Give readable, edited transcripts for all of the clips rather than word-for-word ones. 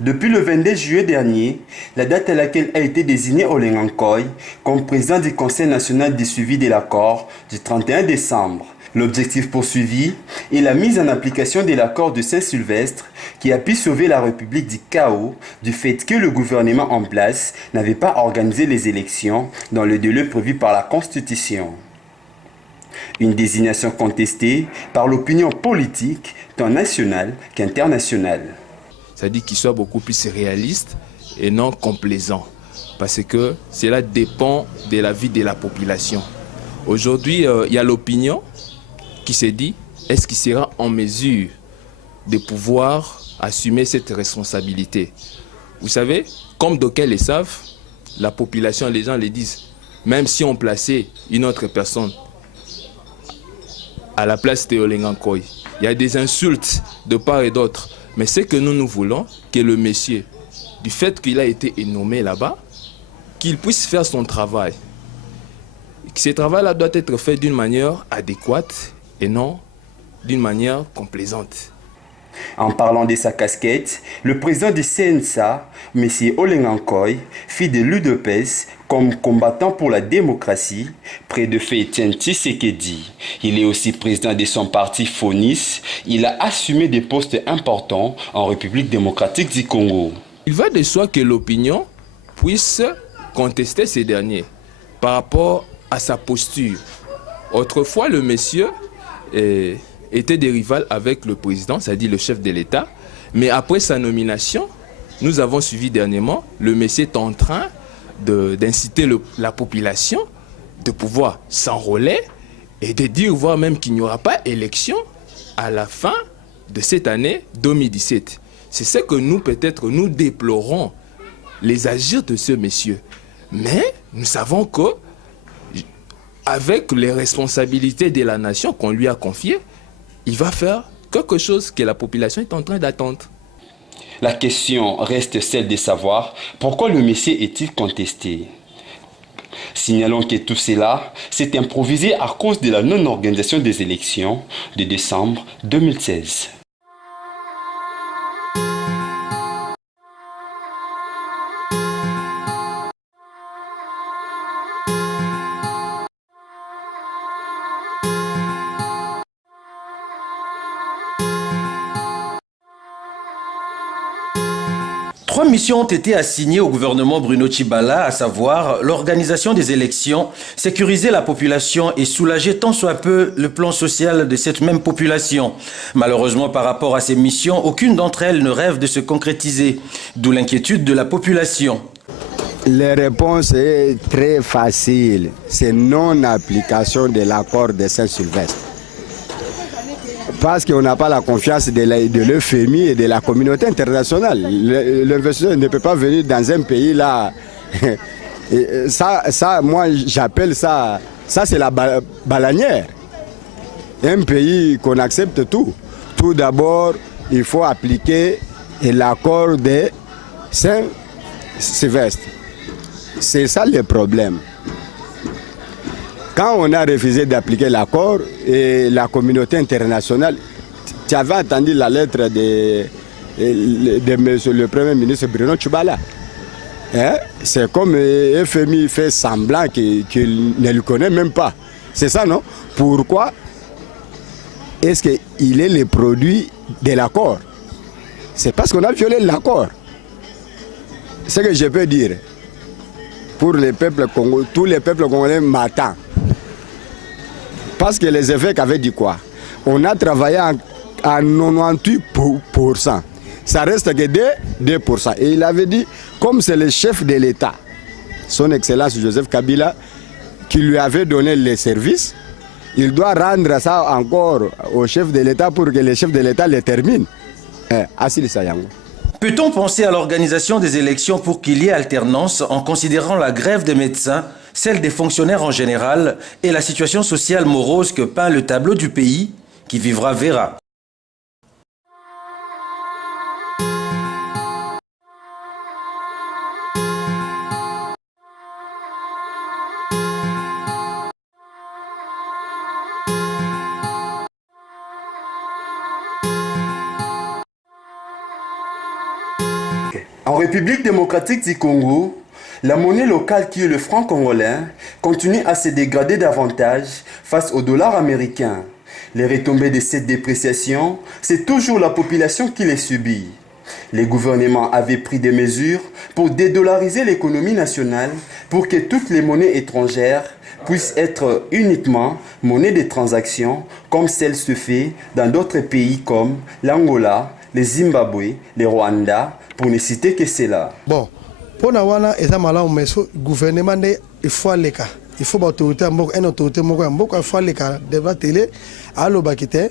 Depuis le 22 juillet dernier, la date à laquelle a été désigné Olenga Nkoy comme président du Conseil national de suivi de l'accord du 31 décembre. L'objectif poursuivi est la mise en application de l'accord de Saint-Sylvestre qui a pu sauver la République du chaos du fait que le gouvernement en place n'avait pas organisé les élections dans le délai prévu par la Constitution. Une désignation contestée par l'opinion politique tant nationale qu'internationale. C'est-à-dire qu'il soit beaucoup plus réaliste et non complaisant, parce que cela dépend de la vie de la population. Aujourd'hui, il y a l'opinion qui se dit, est-ce qu'il sera en mesure de pouvoir assumer cette responsabilité? Vous savez, comme d'aucuns le savent, la population, les gens le disent, même si on plaçait une autre personne à la place de Olenga Nkoy, il y a des insultes de part et d'autre. Mais c'est que nous voulons que le monsieur, du fait qu'il a été nommé là-bas, qu'il puisse faire son travail. Ce travail-là doit être fait d'une manière adéquate et non d'une manière complaisante. En parlant de sa casquette, le président du CNSA, M. Olenga Nkoy, fit de l'UDPS comme combattant pour la démocratie, près de Etienne Tshisekedi. Il est aussi président de son parti FONIS. Il a assumé des postes importants en République démocratique du Congo. Il va de soi que l'opinion puisse contester ces derniers par rapport à sa posture. Autrefois, le monsieur était des rivales avec le président, c'est-à-dire le chef de l'État. Mais après sa nomination, nous avons suivi dernièrement, le monsieur est en train d'inciter la population de pouvoir s'enrôler et de dire, voire même qu'il n'y aura pas élection à la fin de cette année 2017. C'est ce que nous, peut-être, nous déplorons, les agirs de ce monsieur. Mais nous savons que, avec les responsabilités de la nation qu'on lui a confiées, il va faire quelque chose que la population est en train d'attendre. La question reste celle de savoir pourquoi le monsieur est-il contesté. Signalons que tout cela s'est improvisé à cause de la non-organisation des élections de décembre 2016. Trois missions ont été assignées au gouvernement Bruno Tshibala, à savoir l'organisation des élections, sécuriser la population et soulager tant soit peu le plan social de cette même population. Malheureusement, par rapport à ces missions, aucune d'entre elles ne rêve de se concrétiser, d'où l'inquiétude de la population. La réponse est très facile, c'est non-application de l'accord de Saint-Sylvestre. Parce qu'on n'a pas la confiance de l'FMI et de la communauté internationale. L'investisseur ne peut pas venir dans un pays là. Et ça, moi j'appelle ça c'est la balanière. Un pays qu'on accepte tout. Tout d'abord, il faut appliquer l'accord de Saint-Sylvestre. C'est ça le problème. Quand on a refusé d'appliquer l'accord et la communauté internationale, tu avais entendu la lettre de monsieur le Premier ministre Bruno Tshibala. Hein? C'est comme FMI fait semblant qu'il ne le connaît même pas. C'est ça, non? Pourquoi est-ce qu'il est le produit de l'accord? C'est parce qu'on a violé l'accord. Ce que je peux dire, pour les peuples congolais, tous les peuples congolais m'attendent. Parce que les évêques avaient dit quoi? On a travaillé à 98%. Ça reste que 2%. Et il avait dit, comme c'est le chef de l'État, son Excellence Joseph Kabila, qui lui avait donné les services, il doit rendre ça encore au chef de l'État pour que le chef de l'État le termine. Assili Sayango. Peut-on penser à l'organisation des élections pour qu'il y ait alternance en considérant la grève des médecins, celle des fonctionnaires en général et la situation sociale morose que peint le tableau du pays qui vivra verra? République démocratique du Congo, la monnaie locale qui est le franc congolais continue à se dégrader davantage face au dollar américain. Les retombées de cette dépréciation, c'est toujours la population qui les subit. Les gouvernements avaient pris des mesures pour dédollariser l'économie nationale pour que toutes les monnaies étrangères puissent être uniquement monnaie de transaction comme celle se fait dans d'autres pays comme l'Angola, le Zimbabwe, le Rwanda, pour ne citer que cela. Bon, pour nous, le gouvernement, il faut aller. Il faut l'autorité, une autorité, il faut aller devant la télé, à l'obakité.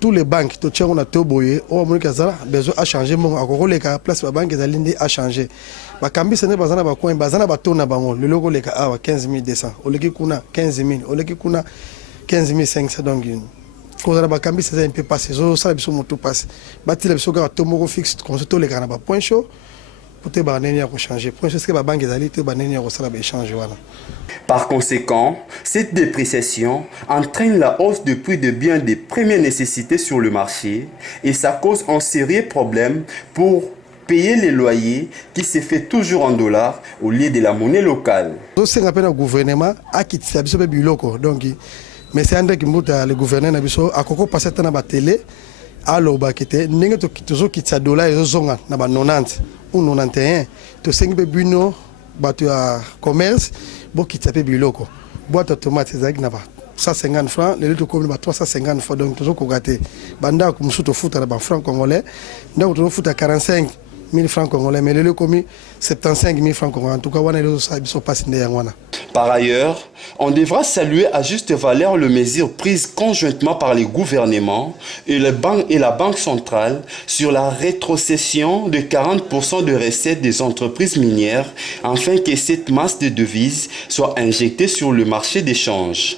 Tous les banques, tout le monde a besoin de changer. La place de la banque a changé. Le cambi, ce n'est pas un coin, le logo est à 15 200, au lieu de 15 000, au lieu de 15 500. Donc, quand on a cambi, c'est un peu passé. Ça, c'est un peu passé. Bâti le soga tomogo fixe, consulter les canaux, point chaud. Par conséquent, cette dépréciation entraîne la hausse du prix de biens de première nécessité sur le marché et ça cause un sérieux problème pour payer les loyers qui se fait toujours en dollars au lieu de la monnaie locale. Le gouvernement a quitté donc mais c'est André Kimbuta, le gouverneur a passé dans la télé. Alors, nous avons quitté dollar et zonga na 90 ou 91. To 5 buno batu a commerce, bo quitté pe biloko. Boîte automate ezaki na 150 francs, les autres comme 350 francs donc toujours kogaté. Banda ko musuto futa na ba francs congolais, donc to futa 45 000 francs congolais mais le commis 75 000 francs congolais. En tout cas, on est sont passés ngwana. Par ailleurs, on devra saluer à juste valeur les mesures prises conjointement par les gouvernements et la Banque centrale sur la rétrocession de 40% de recettes des entreprises minières afin que cette masse de devises soit injectée sur le marché d'échange.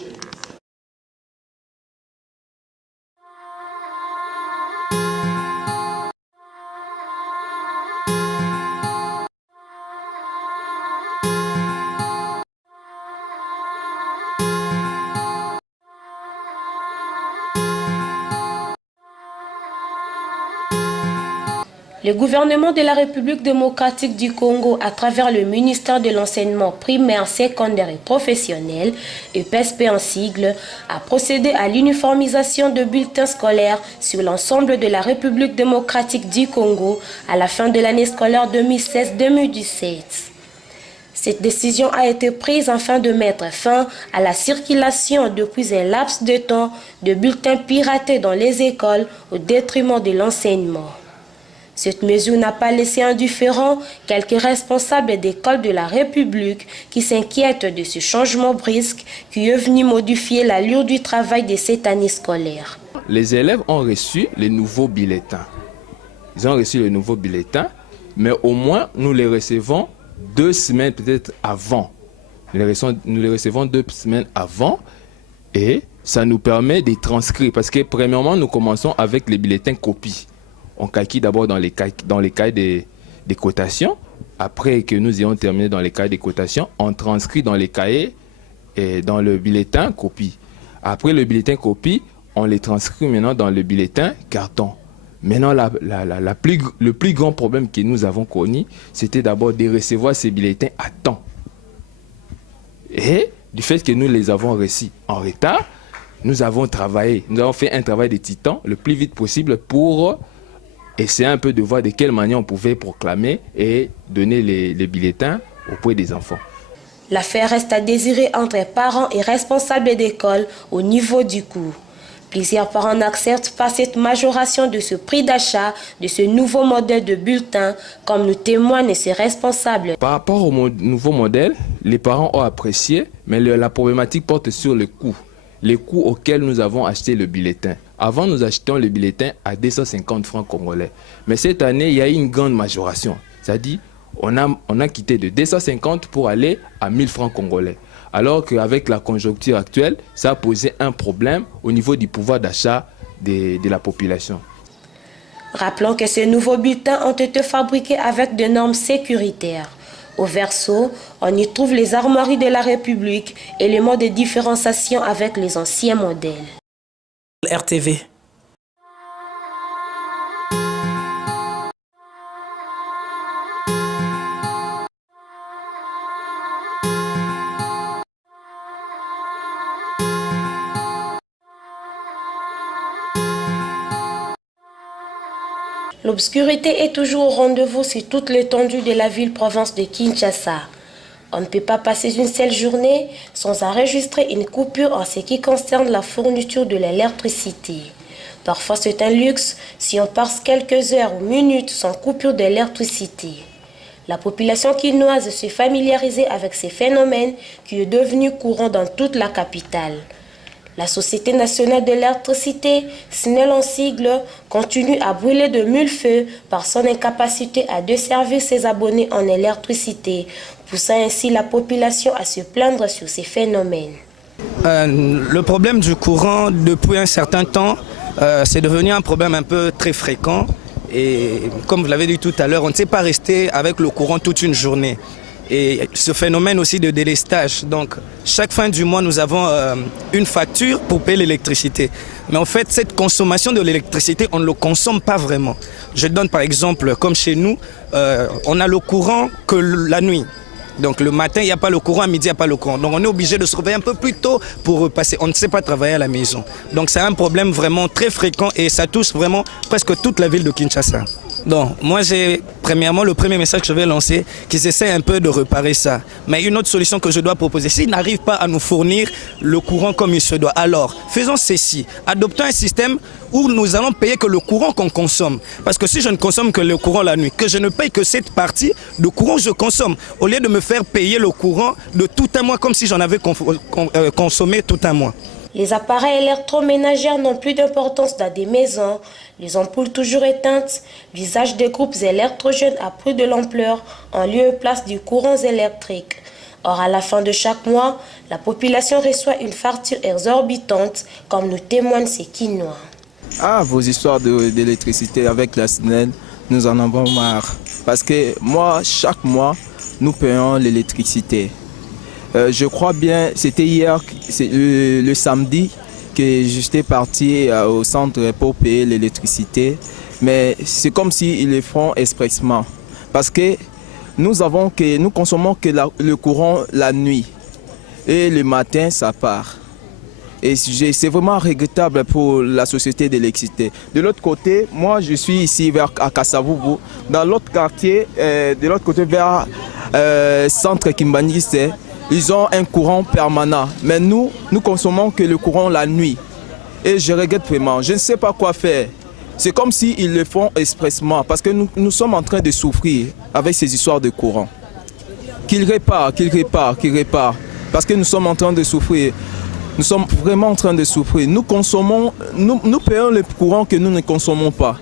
Le gouvernement de la République démocratique du Congo, à travers le ministère de l'enseignement primaire, secondaire et professionnel, EPSP en sigle, a procédé à l'uniformisation de bulletins scolaires sur l'ensemble de la République démocratique du Congo à la fin de l'année scolaire 2016-2017. Cette décision a été prise afin de mettre fin à la circulation depuis un laps de temps de bulletins piratés dans les écoles au détriment de l'enseignement. Cette mesure n'a pas laissé indifférents quelques responsables d'écoles de la République qui s'inquiètent de ce changement brusque qui est venu modifier l'allure du travail de cette année scolaire. Les élèves ont reçu les nouveaux bulletins. Ils ont reçu les nouveaux bulletins, mais au moins nous les recevons 2 semaines peut-être avant. Nous les recevons 2 semaines avant et ça nous permet de transcrire parce que premièrement nous commençons avec les bulletins copies. On calcule d'abord dans les cahiers des cotations. Après que nous ayons terminé dans les cahiers des cotations, on transcrit dans les cahiers et dans le bulletin copie. Après le bulletin copie, on les transcrit maintenant dans le bulletin carton. Maintenant, le plus grand problème que nous avons connu, c'était d'abord de recevoir ces bulletins à temps. Et du fait que nous les avons reçus en retard, nous avons fait un travail de titan le plus vite possible pour essayer un peu de voir de quelle manière on pouvait proclamer et donner les bulletins auprès des enfants. L'affaire reste à désirer entre parents et responsables d'école au niveau du coût. Plusieurs parents n'acceptent pas cette majoration de ce prix d'achat de ce nouveau modèle de bulletin, comme nous témoignent ces responsables. Par rapport au nouveau modèle, les parents ont apprécié, mais la problématique porte sur le coût. Les coûts auxquels nous avons acheté le bulletin. Avant, nous achetions le bulletin à 250 francs congolais. Mais cette année, il y a eu une grande majoration. C'est-à-dire, on a quitté de 250 pour aller à 1000 francs congolais. Alors qu'avec la conjoncture actuelle, ça a posé un problème au niveau du pouvoir d'achat de la population. Rappelons que ces nouveaux bulletins ont été fabriqués avec des normes sécuritaires. Au verso, on y trouve les armoiries de la République, éléments de différenciation avec les anciens modèles. RTV. L'obscurité est toujours au rendez-vous sur toute l'étendue de la ville-province de Kinshasa. On ne peut pas passer une seule journée sans enregistrer une coupure en ce qui concerne la fourniture de l'électricité. Parfois c'est un luxe si on passe quelques heures ou minutes sans coupure d'électricité. La population quinoise s'est familiarisée avec ces phénomènes qui est devenu courant dans toute la capitale. La Société nationale de l'électricité, SNEL en sigle, continue à brûler de mille feux par son incapacité à desservir ses abonnés en électricité, poussant ainsi la population à se plaindre sur ces phénomènes. Le problème du courant, depuis un certain temps, c'est devenu un problème un peu très fréquent. Et comme vous l'avez dit tout à l'heure, on ne sait pas rester avec le courant toute une journée. Et ce phénomène aussi de délestage. Donc, chaque fin du mois, nous avons une facture pour payer l'électricité. Mais en fait, cette consommation de l'électricité, on ne le consomme pas vraiment. Je donne par exemple, comme chez nous, on a le courant que la nuit. Donc le matin, il n'y a pas le courant, à midi, il n'y a pas le courant. Donc on est obligé de se réveiller un peu plus tôt pour repasser. On ne sait pas travailler à la maison. Donc c'est un problème vraiment très fréquent et ça touche vraiment presque toute la ville de Kinshasa. Donc moi j'ai, premièrement, le premier message que je vais lancer, qu'ils essaient un peu de réparer ça. Mais une autre solution que je dois proposer, s'ils n'arrivent pas à nous fournir le courant comme il se doit, alors faisons ceci, adoptons un système où nous allons payer que le courant qu'on consomme. Parce que si je ne consomme que le courant la nuit, que je ne paye que cette partie de courant que je consomme, au lieu de me faire payer le courant de tout un mois comme si j'en avais consommé tout un mois. Les appareils électroménagers n'ont plus d'importance dans des maisons. Les ampoules toujours éteintes, l'usage des groupes électrogènes a pris de l'ampleur en lieu et place du courant électrique. Or, à la fin de chaque mois, la population reçoit une facture exorbitante, comme nous témoignent ces Quinois. Ah, vos histoires d'électricité avec la SNEL, nous en avons marre. Parce que moi, chaque mois, nous payons l'électricité. Je crois bien, c'était hier, le samedi, que j'étais parti au centre pour payer l'électricité. Mais c'est comme s'ils le font expressement. Parce que nous consommons que le courant la nuit. Et le matin, ça part. Et c'est vraiment regrettable pour la société d'électricité. De l'autre côté, moi je suis ici à Kasavubu. Dans l'autre quartier, de l'autre côté vers centre Kimbaniste, ils ont un courant permanent. Mais nous consommons que le courant la nuit. Et je regrette vraiment. Je ne sais pas quoi faire. C'est comme s'ils le font expressement. Parce que nous sommes en train de souffrir avec ces histoires de courant. Qu'ils réparent. Parce que nous sommes en train de souffrir. Nous sommes vraiment en train de souffrir. Nous consommons, nous payons le courant que nous ne consommons pas.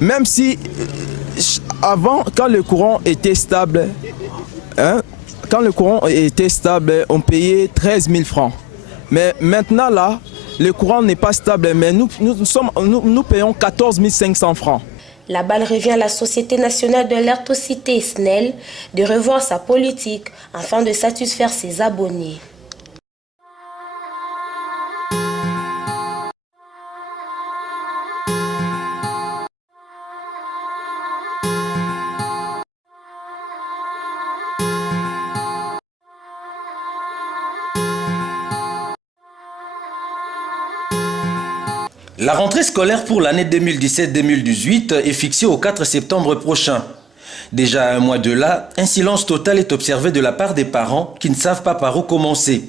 Même si, avant, quand le courant était stable, on payait 13 000 francs. Mais maintenant, là, le courant n'est pas stable, mais nous payons 14 500 francs. La balle revient à la Société nationale de l'électricité, SNEL, de revoir sa politique afin de satisfaire ses abonnés. La rentrée scolaire pour l'année 2017-2018 est fixée au 4 septembre prochain. Déjà à un mois de là, un silence total est observé de la part des parents qui ne savent pas par où commencer.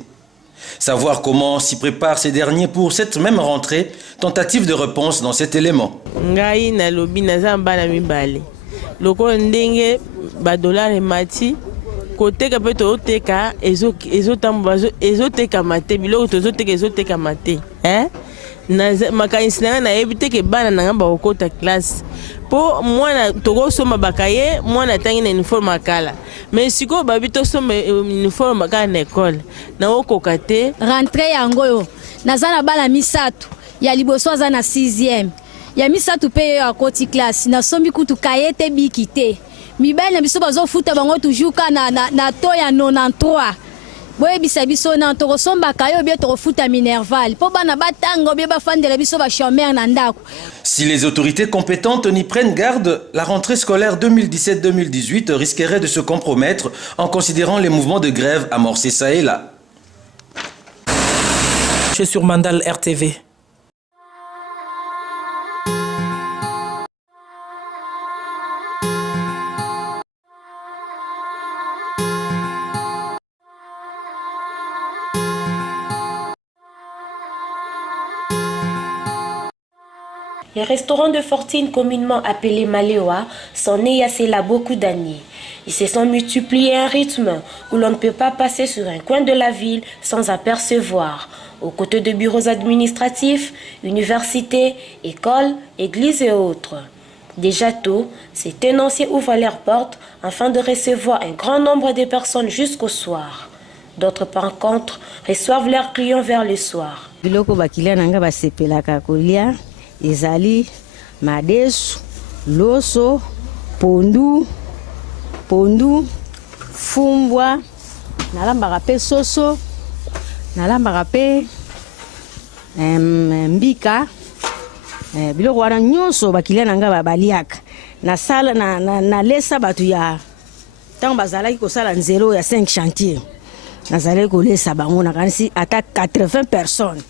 Savoir comment s'y préparent ces derniers pour cette même rentrée, tentative de réponse dans cet élément. Ngai na lobi naza mbana mibale. Loko ndenge ba dollar mati koteka pe to teka ezoteka mate biloko tozoteka ezoteka mate. Makanisi na yebi ke bana na ba okota classe. Po mwana tokosoma bakaye mwana tangi na uniforme akala. Mais siko babi to soma uniforme akala na école. Na okoka te rentrée yango yo. Naza na bana misatu ya liboso aza na 6e. Ya misatu pe yo akoti classe na sombi kutu kayete bikite. Mibali na biso bazofuta bango toujours na to ya 93. Biso na tokosomba kayo bie tokofuta minerval. Po bana batango bie bafandela biso ba chômeur na ndako. Si les autorités compétentes n'y prennent garde, la rentrée scolaire 2017-2018 risquerait de se compromettre en considérant les mouvements de grève amorcés ça et là. Je suis sur Mandal RTV. Les restaurants de fortune, communément appelés Malewa, sont nés il y a cela beaucoup d'années. Ils se sont multipliés à un rythme où l'on ne peut pas passer sur un coin de la ville sans apercevoir, aux côtés de bureaux administratifs, universités, écoles, églises et autres. Déjà tôt, ces tenanciers ouvrent leurs portes afin de recevoir un grand nombre de personnes jusqu'au soir. D'autres, par contre, reçoivent leurs clients vers le soir. Ezali, madesu, loso, pondu, fumbwa, nalambaka pe soso, nalambaka pe mbika, biloko wana nyonso bakilia nanga baliaka. Nasala na lesa batu ya tango bazalaki kosala nzelo ya 5 chantier. Nazali kolesa bango na kanisi ata 80 personnes.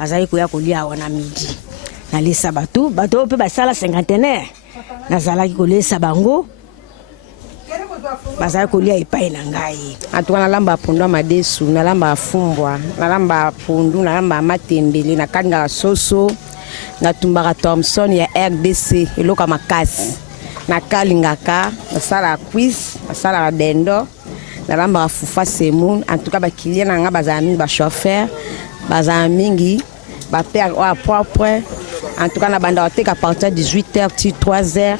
Bazali koya kolia wana midi. Nalesa bato pe basala cinquantenaire nazalaki kolesa bango bazali kolia epai na ngai. Atuka nalamba pondu madesu, nalamba fumbwa, nalamba pondu, nalamba matembele, nakanga soso, natumbaka Thompson ya RDC eloka makasi, nakalingaka, nasala cuisse, nasala dendo, nalamba fufa semoun. En tout cas bakilia nanga bazami ba chauffeur, bazami mingi ba père wa propre. En tout cas, na banda à partir de 18h, 3h,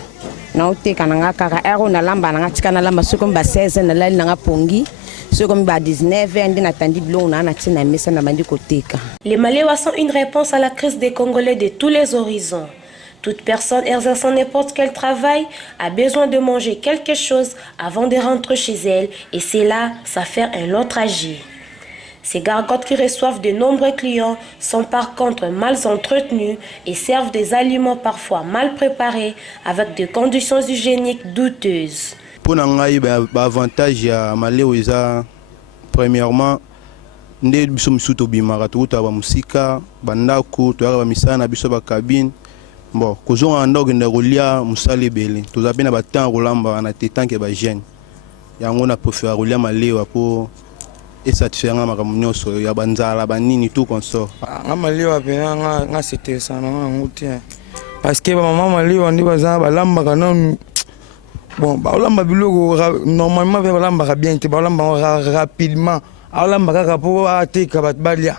na oteka nanga kaka ero na lamba nanga tika na lamba soko mba 16 na lali nanga pongi soko mba 19h ndi na tandi blon na tina mesa na bandi koteka. Les Malewa sont une réponse à la crise des Congolais de tous les horizons. Toute personne exerçant n'importe quel travail a besoin de manger quelque chose avant de rentrer chez elle et c'est là, ça fait un long trajet. Ces gargotes qui reçoivent de nombreux clients sont par contre mal entretenues et servent des aliments parfois mal préparés avec des conditions hygiéniques douteuses. Pour l'avantage à Malewa, premièrement, nous sommes sous Tobimara, tout à Musika, Bandako, tout à Misana, Bisoba cabine. Bon, quand on a un organe de roulia, Moussale Belé, tout à bien à battre Rolamba, on a été tant que Bajen. Et on a préféré rouler Malewa pour. Et satisfaire ma communion sur ya banzala banini tout comme ça. Malewa pena nga c'était ça non nguti. Parce que maman Malewa ndi bazana balamba kanon. Bon, balamba biloko normalement balamba bien te balamba rapidement. Balamba kaka po ateka batbalia.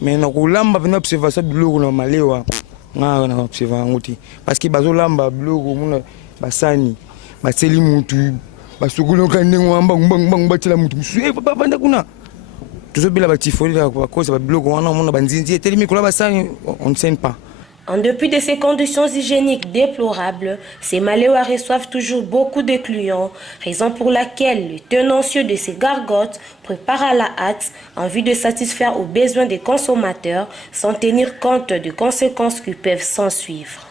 Mais na kulamba pena observation biloko na Malewa. Nga na observer nguti. Parce que bazolamba biloko muna basani baseli mutu. Basukulu kandengo amba ngubang batela mutu msuye papa banda kuna tuzobila batifoli la cause ba bloko wana mona banzinzi eteli mikola basani on ne sait pas. En dépit de ces conditions hygiéniques déplorables, ces Malewa reçoivent toujours beaucoup de clients, raison pour laquelle les tenanciers de ces gargotes préparent à la hâte en vue de satisfaire aux besoins des consommateurs sans tenir compte des conséquences qui peuvent s'en suivre.